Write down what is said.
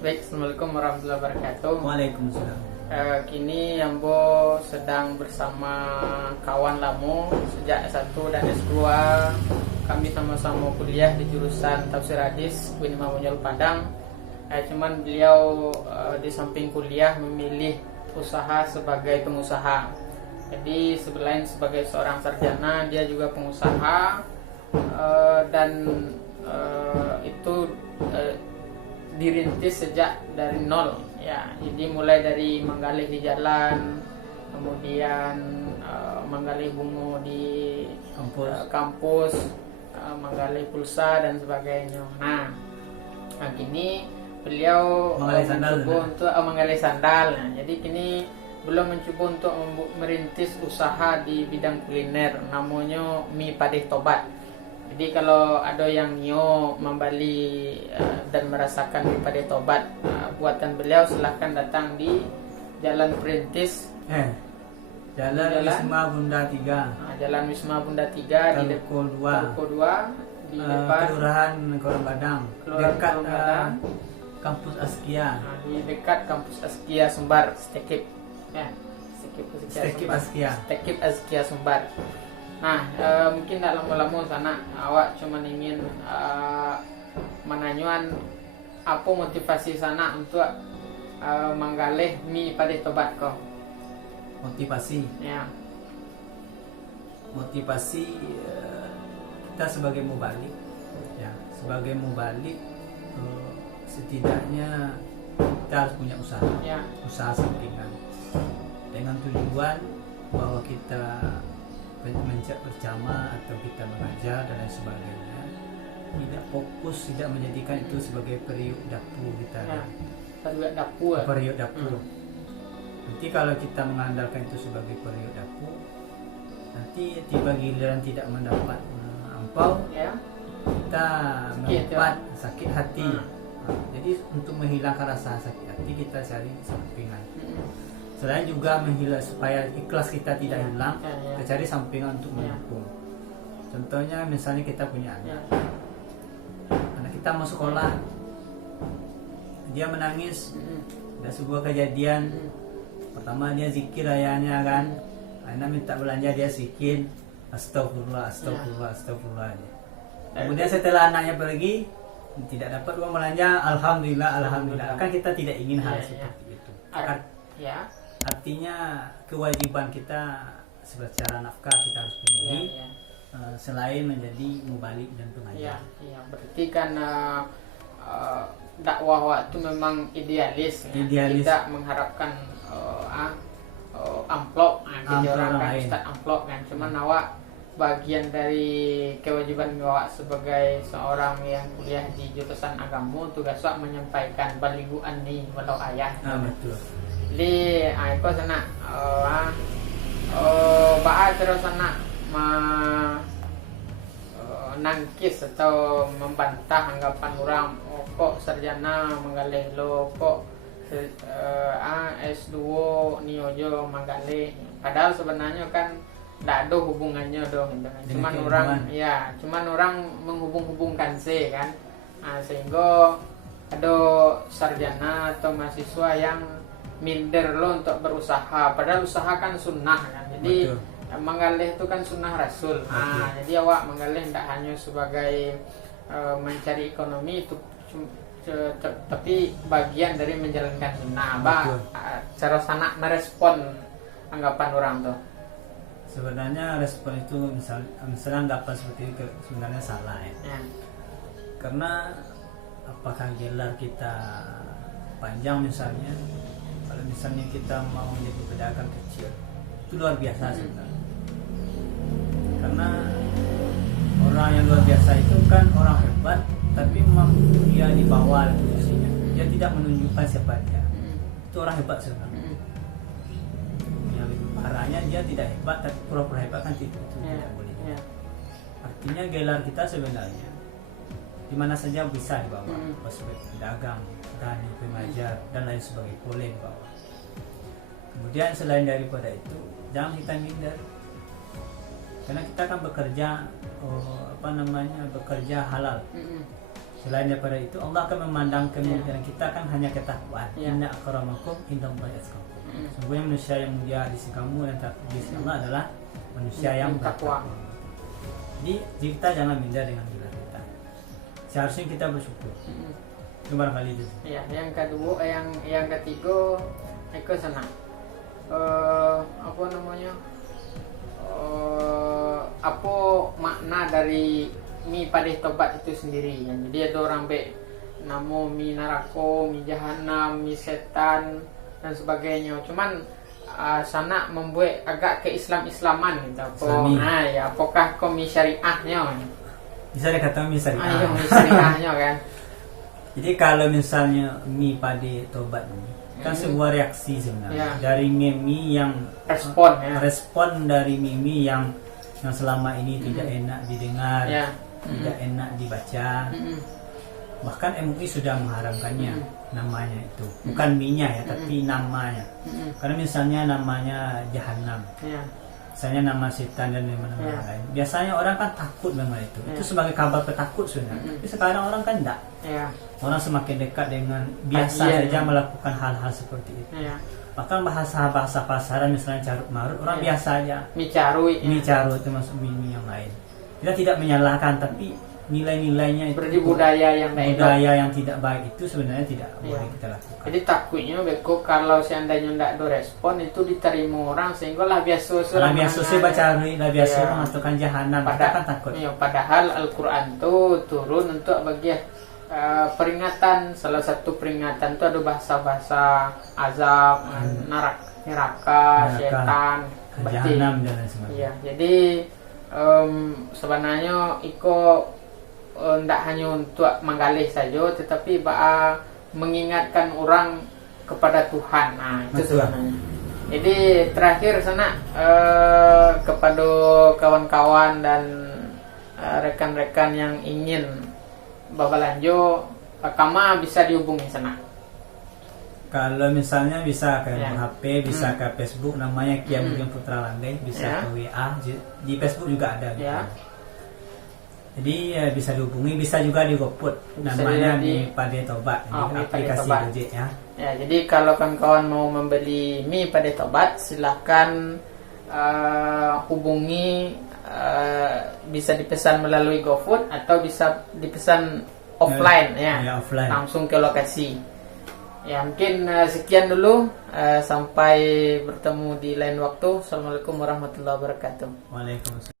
Baik, Assalamualaikum warahmatullahi wabarakatuh. Waalaikumsalam. Kini Ambo sedang bersama kawan lamo sejak S1 dan S2. Kami sama-sama kuliah di jurusan Tafsir Hadis UIN Imam Bonjol Padang. Cuman beliau di samping kuliah memilih usaha sebagai pengusaha. Jadi selain sebagai seorang sarjana, dia juga pengusaha dan itu dirintis sejak dari nol ya. Jadi mulai dari menggali di jalan, kemudian menggali bunga di kampus, menggali pulsa dan sebagainya. Nah kini beliau mencoba untuk menggali sandal. Nah, jadi kini belum mencoba untuk merintis usaha di bidang kuliner, namanya mie padeh tobat. Jadi kalau ada yang nyo membeli dan merasakan mie padeh tobat buatan beliau, silahkan datang di Jalan Perintis, Jalan Wisma Bunda 3, Jalan Wisma Bunda 3 di Telko 2 di depan Kelurahan Korang Badang, dekat kampus Askia. Di dekat kampus Askia Sumbar, Stekip ya, Stekip Askia Sumbar. Nah, mungkin tak lama-lama sana awak cuma ingin menanyuan apa motivasi sana untuk menggalih mie padeh tobat kau. Motivasi Ya. Motivasi kita sebagai mubalik ya, sebagai mubalik setidaknya kita harus punya usaha Ya. Usaha sampingan dengan tujuan bahwa kita berjamaah atau kita mengajar dan lain sebagainya, tidak fokus, tidak menjadikan itu sebagai periuk dapur kita Ya. Periuk dapur. Nanti kalau kita mengandalkan itu sebagai periuk dapur, nanti tiba giliran tidak mendapat ampau Ya. kita mendapat sakit hati. Jadi untuk menghilangkan rasa sakit hati kita cari sampingan. Selain juga menghilangkan supaya ikhlas kita tidak hilang, kita cari sampingan untuk mendukung. Contohnya misalnya kita punya anak kita mau sekolah, dia menangis, ada sebuah kejadian. Pertama dia zikir ayahnya kan, anak minta belanja dia zikir, astagfirullah, astagfirullah, astagfirullah. Kemudian setelah anaknya pergi, tidak dapat uang belanja, alhamdulillah, alhamdulillah. Kan kita tidak ingin hal seperti itu. Ya. Artinya kewajiban kita secara nafkah kita harus penuhi, selain menjadi mubalik dan pengajar. Ya. Berarti kan dakwah waktu memang idealis. Tidak mengharapkan amplop, orang kan Ustaz amplop kan. Cuman awak bagian dari kewajiban awak sebagai seorang yang kuliah di jurusan agama, tugas awak menyampaikan balighu anni walau ayat. Betul. Jadi aku sana bahas terus sana nangkis atau membantah anggapan orang, kok sarjana menggalih lo, kok S2 niojo menggalih, padahal sebenarnya kan tidak ada hubungannya dong. Cuman orang menghubung-hubungkan sih kan. Sehingga ada sarjana atau mahasiswa yang minder lo untuk berusaha, padahal usaha kan sunnah kan. Jadi menggalih itu kan sunnah Rasul. Jadi awak menggalih tidak hanya sebagai mencari ekonomi itu, tapi bagian dari menjalankan sunnah. Cara sana merespon anggapan orang tuh. Sebenarnya respon itu misalnya anggapan seperti itu sebenarnya salah ya. Karena apakah gelar kita panjang misalnya, kalau misalnya kita mau menjadi pedagang kecil, itu luar biasa sebenarnya. Karena orang yang luar biasa itu kan orang hebat, tapi memang dia di bawah posisinya. Dia tidak menunjukkan siapa dia. Itu orang hebat sebenarnya. Yang lebih parahnya dia tidak hebat, tapi pura-pura hebat kan itu tidak boleh. Artinya gelar kita sebenarnya di mana saja bisa dibawa, sebagai pedagang, petani, pengajar dan lain sebagainya boleh dibawa. Kemudian selain daripada itu, jangan kita minder, karena kita kan bekerja bekerja halal. Selain daripada itu, Allah akan memandang kemuliaan kita kan hanya ketakwaan. Inna akramakum indallahi atqakum. Sungguhnya manusia yang mulia di sisi kamu dan di sisi Allah adalah manusia yang bertakwa. Jadi kita jangan minder dengan gelar kita. Seharusnya kita bersyukur. Itu barangkali itu. Ya, yang kedua, yang ketiga, aku senang. Apa namanya? Apa makna dari mi pada tobat itu sendiri? Jadi ada orang namo mi neraka, mi jahanam, mi setan dan sebagainya. Cuman sana membuat agak keislaman gitu. Apakah kau mi syariahnya? Bisa dikatakan mi syariah. Mi syariahnya kan. Jadi kalau misalnya mi pada tobat ini kan sebuah reaksi sebenarnya dari Mimi yang respon dari Mimi yang selama ini tidak enak didengar, tidak enak dibaca. Bahkan MUI sudah mengharamkannya namanya itu, bukan minya ya, tapi namanya. Karena misalnya namanya jahanam, misalnya nama setan dan nama lain. Biasanya orang kan takut dengan itu. Itu sebagai kabar petakut sebenarnya. Tapi sekarang orang kan enggak. Orang semakin dekat dengan biasa saja melakukan hal-hal seperti itu. Bahkan bahasa pasaran misalnya carut marut, orang biasa aja. Mi carut itu masuk mimi yang lain. Kita tidak menyalahkan, tapi nilai-nilainya itu berarti budaya yang tidak baik itu sebenarnya tidak boleh kita lakukan. Jadi takutnya beko kalau seandainya tidak ada respon itu diterima orang sehingga lah biasa baca masukkan jahanam. Kita kan takut. Padahal Al-Quran itu turun untuk bagi peringatan. Salah satu peringatan itu ada bahasa-bahasa azab, neraka, setan, jahanam dan lain sebagainya. Jadi sebenarnya tidak hanya untuk menggalih saja, tetapi mengingatkan orang kepada Tuhan. Itu sebenarnya. Jadi terakhir sana kepada kawan-kawan dan rekan-rekan yang ingin babalanjo, kama bisa dihubungi sana. Kalau misalnya bisa ke HP, bisa ke Facebook, namanya Kiamuddin Putra Landai, bisa ke WA, di Facebook juga ada. Jadi bisa dihubungi, bisa juga di GoFood, namanya di Pade Tobat, di aplikasi Gojek ya. Jadi kalau kawan-kawan mau membeli mie Pade Tobat, silahkan hubungi, bisa dipesan melalui GoFood atau bisa dipesan offline offline. Langsung ke lokasi. Mungkin sekian dulu, sampai bertemu di lain waktu. Assalamualaikum warahmatullahi wabarakatuh. Waalaikumsalam.